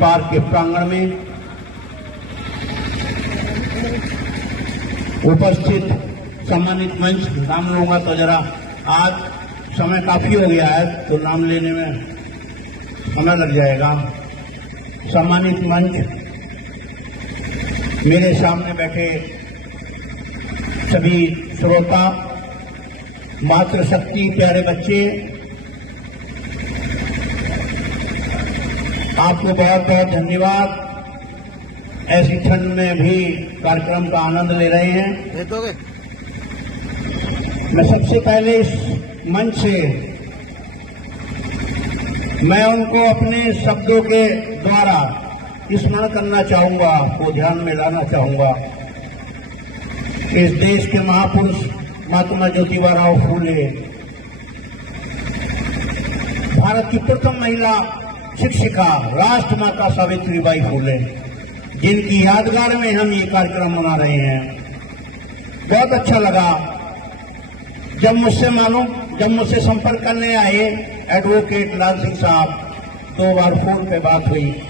Park के प्रांगण में उपस्थित सम्मानित मंच, नाम लूंगा तो जरा आज समय काफी हो गया है तो नाम लेने में समय लग जाएगा। सम्मानित मंच, मेरे सामने बैठे सभी श्रोता, मातृशक्ति प्यारे बच्चे, आपको बहुत बहुत धन्यवाद। ऐसी ठंड में भी कार्यक्रम का आनंद ले रहे हैं। मैं सबसे पहले इस मंच से मैं उनको अपने शब्दों के द्वारा स्मरण करना चाहूंगा, आपको ध्यान में लाना चाहूंगा। इस देश के महापुरुष महात्मा ज्योतिबा राव फूले, भारत की प्रथम महिला शिक्षिका राष्ट्रमाता सावित्रीबाई फूले, जिनकी यादगार में हम ये कार्यक्रम मना रहे हैं। बहुत अच्छा लगा जब मुझसे संपर्क करने आए एडवोकेट लाल सिंह साहब, 2 बार फोन पे बात हुई।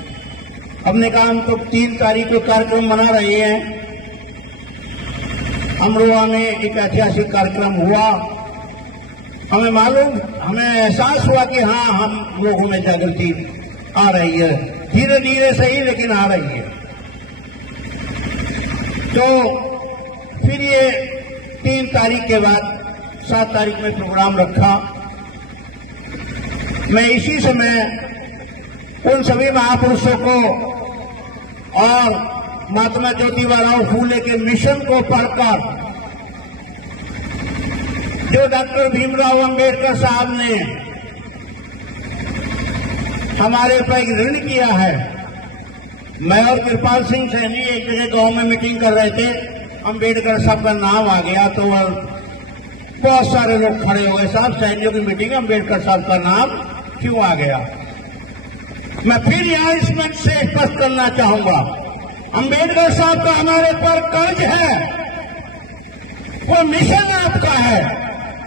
हमने कहा हम तो 3 तारीख को कार्यक्रम मना रहे हैं। अमरोहा में एक ऐतिहासिक कार्यक्रम हुआ, हमें एहसास हुआ कि हाँ, हम लोगों में जागृति आ रही है, धीरे धीरे सही लेकिन आ रही है। तो फिर ये 3 तारीख के बाद 7 तारीख में प्रोग्राम रखा। मैं इसी समय उन सभी महापुरुषों को और महात्मा ज्योतिबा राव फूले के मिशन को पढ़कर, जो डॉक्टर भीमराव अंबेडकर साहब ने हमारे पर एक ऋण किया है। मैं और कृपाल सिंह सैनी एक जगह गांव में मीटिंग कर रहे थे, अंबेडकर साहब का नाम आ गया तो बहुत सारे लोग खड़े हो गए, साहब सैनियों की मीटिंग, अंबेडकर साहब का नाम क्यों आ गया। मैं फिर यहां इस मंच से स्पष्ट करना चाहूंगा, अंबेडकर साहब का हमारे पर कर्ज है, वो मिशन आपका है,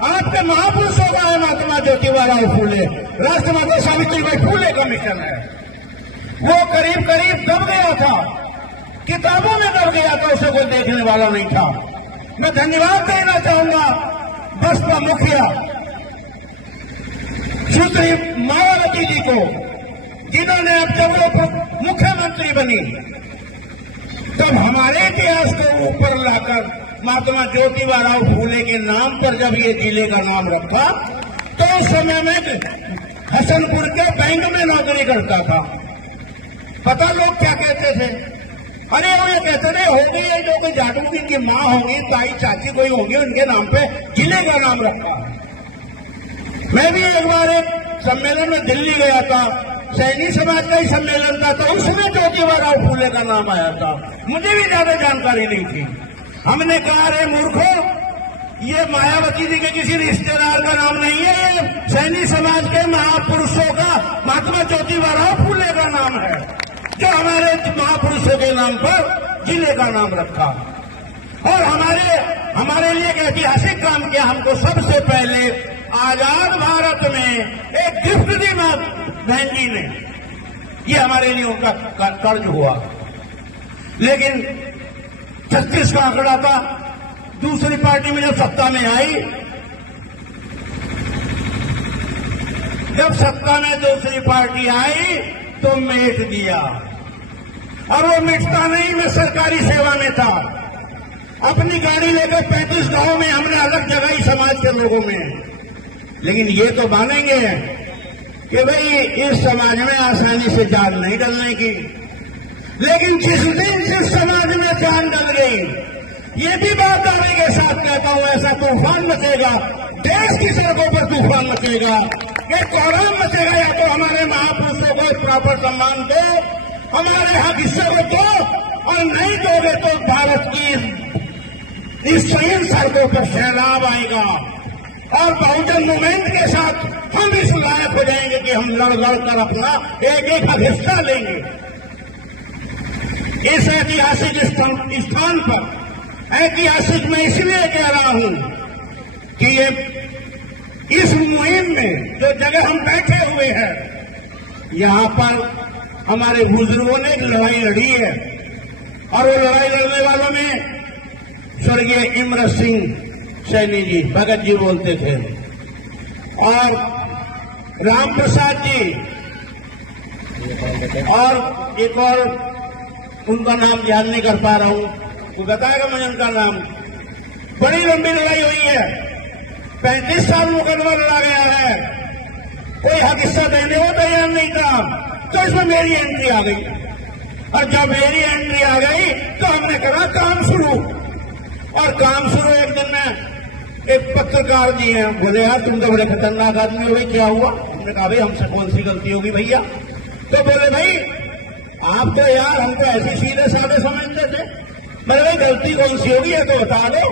आपके महापुरुषों का है। महात्मा ज्योतिबा राव फूले, राष्ट्रमाता सावित्रीबाई फूले का मिशन है। वो करीब करीब दब गया था, किताबों में दब गया था, उसे कोई देखने वाला नहीं था। मैं धन्यवाद देना चाहूंगा बसपा मुखिया श्री मायावती जी को, जिन्होंने अब जब वो मुख्यमंत्री बनी तब हमारे इतिहास को ऊपर लाकर महात्मा ज्योतिबा राव फूले के नाम पर जब ये जिले का नाम रखा, तो उस समय में हसनपुर के बैंक में नौकरी करता था। पता लोग क्या कहते थे, अरे वो ये कहते थे होगी ये जो कोई जाटू की माँ होगी, ताई चाची कोई होगी, उनके नाम पे जिले का नाम रखा। मैं भी एक बार एक सम्मेलन में दिल्ली गया था, सैनी समाज का ही सम्मेलन था, तो उसमें ज्योतिबा राव फूले का नाम आया था। मुझे भी ज्यादा जानकारी नहीं थी। हमने कहा अरे मूर्खों, ये मायावती जी के किसी रिश्तेदार का नाम नहीं है, ये सैनी समाज के महापुरुषों का महात्मा ज्योतिबा राव फूले का नाम है, जो हमारे महापुरुषों के नाम पर जिले का नाम रखा। और हमारे लिए एक ऐतिहासिक काम किया। हमको सबसे पहले आजाद भारत में एक गिफ्ट दी बहन जी ने, ये हमारे लिए उनका कर्ज हुआ। लेकिन 36 का आंकड़ा था, दूसरी पार्टी में जब सत्ता में आई, जब सत्ता में दूसरी पार्टी आई तो मेट दिया, और वो मिटता नहीं। मैं सरकारी सेवा में था, अपनी गाड़ी लेकर 35 गांव में हमने अलग जगह ही समाज के लोगों में। लेकिन ये तो मानेंगे कि भाई इस समाज में आसानी से जान नहीं डलने की। लेकिन जिस दिन जिस समाज में जान डल गई, ये भी बात दावे के साथ कहता हूं, ऐसा तूफान मचेगा, देश की सड़कों पर तूफान मचेगा, ये कोहराम मचेगा। या तो हमारे महापुरुषों को प्रॉपर सम्मान दो, हमारे हक हिस्से को दो, और नहीं दोगे तो भारत की इस संयम सड़कों पर सैलाब आएगा। और बहुजन मूवमेंट के साथ हम इस लायक हो जाएंगे कि हम लड़ लड़ कर अपना एक एक हिस्सा लेंगे। इस ऐतिहासिक स्थान पर ऐतिहासिक मैं इसलिए कह रहा हूं कि ये इस मुहिम में जो जगह हम बैठे हुए हैं, यहां पर हमारे बुजुर्गों ने एक लड़ाई लड़ी है, और वो लड़ाई लड़ने वालों में स्वर्गीय इमरत सिंह सैनी जी, भगत जी बोलते थे, और राम प्रसाद जी, और एक और उनका नाम याद नहीं कर पा रहा हूं, वो बताएगा मुझे उनका नाम। बड़ी लंबी लड़ाई हुई है, 35 साल मुकदमा लड़ा गया है, कोई हक हिस्सा देने को तैयार नहीं था। तो इसमें मेरी एंट्री आ गई, और जब मेरी एंट्री आ गई तो हमने कहा काम शुरू। और काम शुरू एक दिन में एक पत्रकार जी हैं, बोले यार तुम तो बड़े खतरनाक आदमी हो, भाई क्या हुआ? हमने कहा भाई हमसे कौन सी गलती होगी भैया? तो बोले भाई आप तो यार हमको ऐसे सीधे साधे समझते थे। मैंने भाई गलती कौन सी होगी है तो बता दो।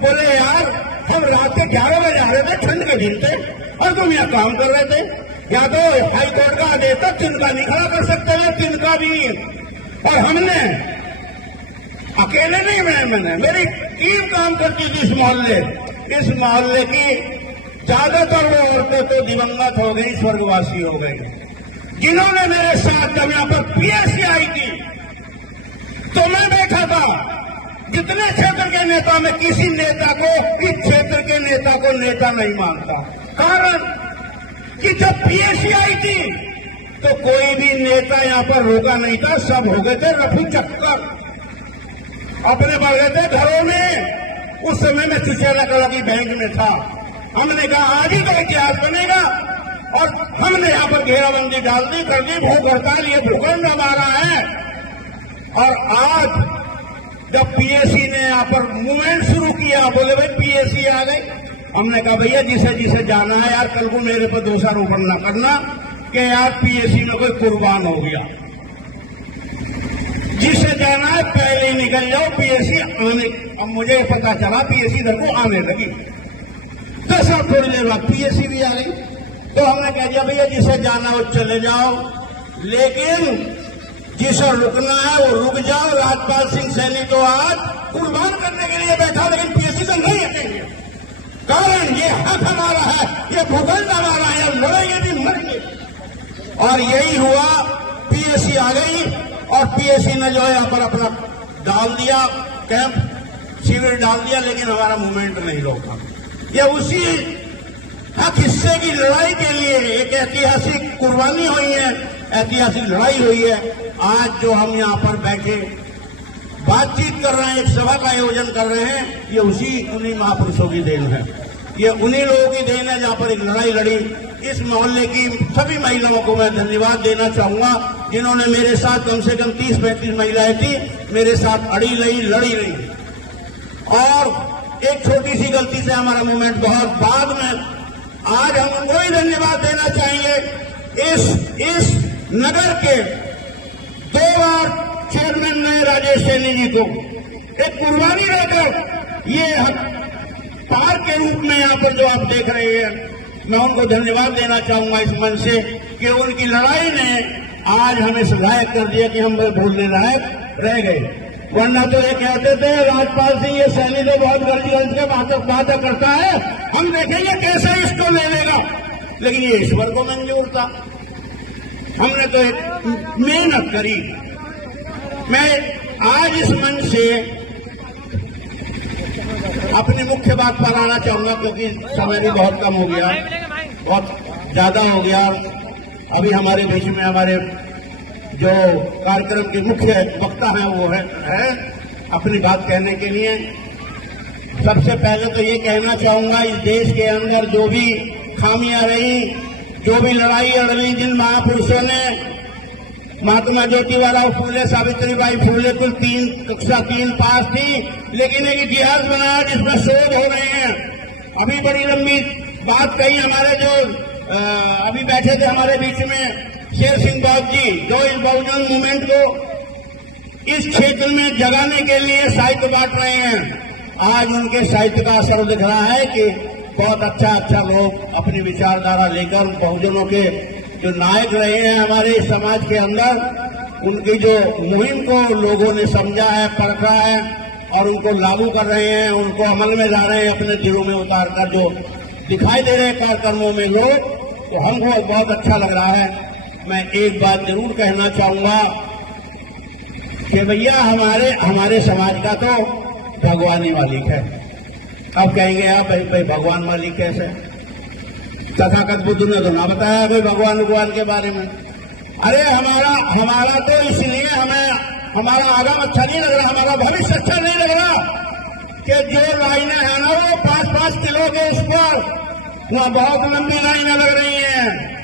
बोले यार हम रात के 11 बजे आ रहे थे, ठंड के दिन थे, और तुम यहाँ काम कर रहे थे। या तो हाई कोर्ट का आदेश था, तिनका नहीं खड़ा कर सकते थे, तिनका भी। और हमने अकेले नहीं, मैंने मेरी टीम काम करती थी इस मोहल्ले की ज्यादातर वो औरतें तो दिवंगत हो गई, स्वर्गवासी हो गई, जिन्होंने मेरे साथ जब यहाँ पर पीएससी आई थी तो मैं बैठा था। जितने क्षेत्र के नेता में किसी नेता को, इस क्षेत्र के नेता को नेता नहीं मानता, कारण कि जब पीएससी आई थी तो कोई भी नेता यहाँ पर रोका नहीं था, सब हो गए थे रफू चक्कर, अपने बढ़ गए थे घरों में। उस समय में चुचेला कला की बैंक में था। हमने कहा आज ही तो इतिहास बनेगा, और हमने यहाँ पर घेराबंदी डाल दी, कर दी भूख हड़ताल, ये भूखंड हमारा है। और आज जब पीएससी ने यहाँ पर मूवमेंट शुरू किया, बोले भाई पीएससी आ गई, हमने कहा भैया जिसे जिसे जाना है यार, कल को मेरे पर दोषारोपण न करना कि यार पीएससी में कोई कुर्बान हो गया। जिसे जाना है पहले ही निकल जाओ, पीएससी आने। अब मुझे पता चला पीएससी इधर को आने लगी, तो सब थोड़ी देर बाद पीएससी भी आ गई। तो हमने कह दिया भैया जिसे जाना हो चले जाओ, लेकिन जिसे रुकना है वो रुक जाओ। राजपाल सिंह सैनी तो आज कुर्बान करने के लिए बैठा, लेकिन पीएससी से नहीं हटेंगे, कारण ये हक हमारा है, ये भूखंड हमारा है, लड़ेंगे भी मरेंगे। और यही हुआ, पीएससी आ गई, और पीएससी ने जो है यहाँ पर अपना डाल दिया कैंप, शिविर डाल दिया, लेकिन हमारा मूवमेंट नहीं रोका। ये उसी हक हिस्से की लड़ाई के लिए एक ऐतिहासिक कुर्बानी हुई है, ऐतिहासिक लड़ाई हुई है। आज जो हम यहाँ पर बैठे बातचीत कर रहे हैं, एक सभा का आयोजन कर रहे हैं, ये उन्हीं महापुरुषों की देन है, ये उन्हीं लोगों की देन है जहाँ पर एक लड़ाई लड़ी। इस मोहल्ले की सभी महिलाओं को मैं धन्यवाद देना चाहूंगा, जिन्होंने मेरे साथ कम से कम 30-35 महिलाएं थी, मेरे साथ अड़ी लड़ी रही। और एक छोटी सी गलती से हमारा मूवमेंट बहुत बाद में, आज हम उनको ही धन्यवाद देना चाहेंगे। इस नगर के 2 बार चेयरमैन नए राजेश सैनी जी को एक कुर्बानी देकर ये पार्क के रूप में यहाँ पर जो आप देख रहे हैं, मैं उनको धन्यवाद देना चाहूंगा इस मंच से, कि उनकी लड़ाई ने आज हमें इस लायक कर दिया कि हम भूलने लायक रह गए। वरना तो ये कहते थे राजपाल सिंह ये सैनी तो बहुत गर्ज के बातें करता है, हम देखेंगे कैसे इसको ले लेगा, लेकिन ये ईश्वर को मंजूर था। हमने तो एक मेहनत करी। मैं आज इस मंच से अपनी मुख्य बात पर आना चाहूंगा, क्योंकि समय भी बहुत कम हो गया, बहुत ज्यादा हो गया। अभी हमारे बीच में हमारे जो कार्यक्रम के मुख्य वक्ता हैं वो है अपनी बात कहने के लिए। सबसे पहले तो ये कहना चाहूंगा, इस देश के अंदर जो भी खामियां रही, जो भी लड़ाई लड़ी, जिन महापुरुषों ने, महात्मा ज्योतिबा फूले, सावित्रीबाई फूले, कुल कक्षा 3 पास थी, लेकिन एक इतिहास बनाया जिसमें शोध हो रहे हैं। अभी बड़ी लंबी बात कही हमारे जो अभी बैठे थे हमारे बीच में शेर सिंह बौद्ध जी, जो इस बहुजन मूवमेंट को इस क्षेत्र में जगाने के लिए साहित्य बांट रहे हैं। आज उनके साहित्य का असर दिख रहा है कि बहुत अच्छा लोग अपनी विचारधारा लेकर बहुजनों के जो नायक रहे हैं हमारे समाज के अंदर, उनकी जो मुहिम को लोगों ने समझा है, परखा है और उनको लागू कर रहे हैं, उनको अमल में ला रहे हैं, अपने दिलों में उतार कर जो दिखाई दे रहे हैं कार्यक्रमों में लोग, तो हमको बहुत अच्छा लग रहा है। मैं एक बात जरूर कहना चाहूंगा कि भैया हमारे समाज का तो भगवान ही मालिक है। अब कहेंगे आप भाई भगवान मालिक कैसे? तथागत बुद्ध ने तो ना बताया कोई भगवान के बारे में। अरे हमारा तो इसलिए हमारा आगाम अच्छा नहीं लग रहा, हमारा भविष्य अच्छा नहीं लग रहा कि जो लाइनें हैं ना वो 5-5 किलो के उस पर वह बहुत लंबी लाइनें लग रही हैं।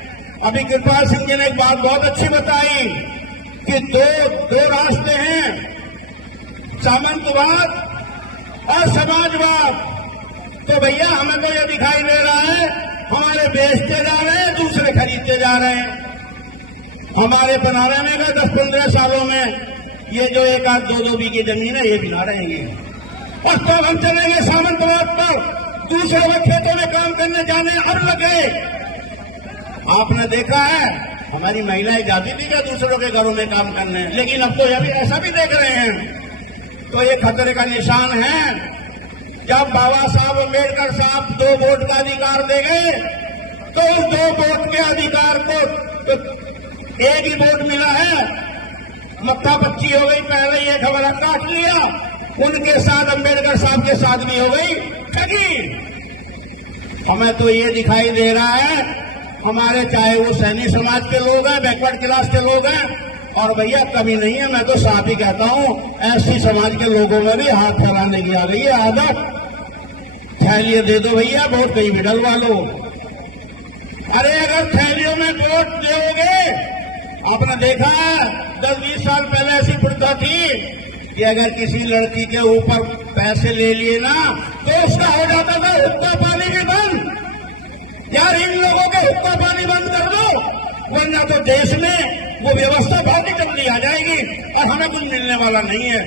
अभी कृपाल सिंह जी ने एक बात बहुत अच्छी बताई कि दो रास्ते हैं, सामंतवाद और समाजवाद। तो भैया हमें तो यह दिखाई दे रहा है हमारे बेचते जा रहे हैं, दूसरे खरीदते जा रहे हैं। हमारे बना रहने का 10-15 सालों में ये जो 1-2 बीघे जमीन है ये भी ना रहेंगे, और तो हम चलेंगे सामंतवाद पर, दूसरों के खेतों में काम करने जाने अब लगे। आपने देखा है हमारी महिलाएं जाती थी क्या दूसरों के घरों में काम करने, लेकिन अब तो अभी ऐसा भी देख रहे हैं। तो ये खतरे का निशान है। जब बाबा साहब अम्बेडकर साहब 2 वोट का अधिकार दे गए तो उस 2 वोट के अधिकार को तो एक ही वोट मिला है, मत्था पच्ची हो गई। पहले ये खबर काट लिया, उनके साथ अम्बेडकर साहब के साथ भी हो गई ठगी। हमें तो ये दिखाई दे रहा है हमारे चाहे वो सैनी समाज के लोग हैं, बैकवर्ड क्लास के लोग हैं, और भैया कमी नहीं है, मैं तो साफ ही कहता हूं एससी समाज के लोगों में भी हाथ फैलाने की आ गई है आदत। थैलियां दे दो भैया, वोट कहीं भी डलवा लो। अरे अगर थैलियों में वोट दोगे, आपने देखा है 10-20 साल पहले ऐसी प्रथा थी कि अगर किसी लड़की के ऊपर पैसे ले लिए ना तो उसका हो जाता था हुक्का पानी भी बंद। यार इन लोगों के हुक्का पानी बंद कर दो, वरना तो देश में वो व्यवस्था बहुत ही जल्दी आ जाएगी और हमें कुछ मिलने वाला नहीं है।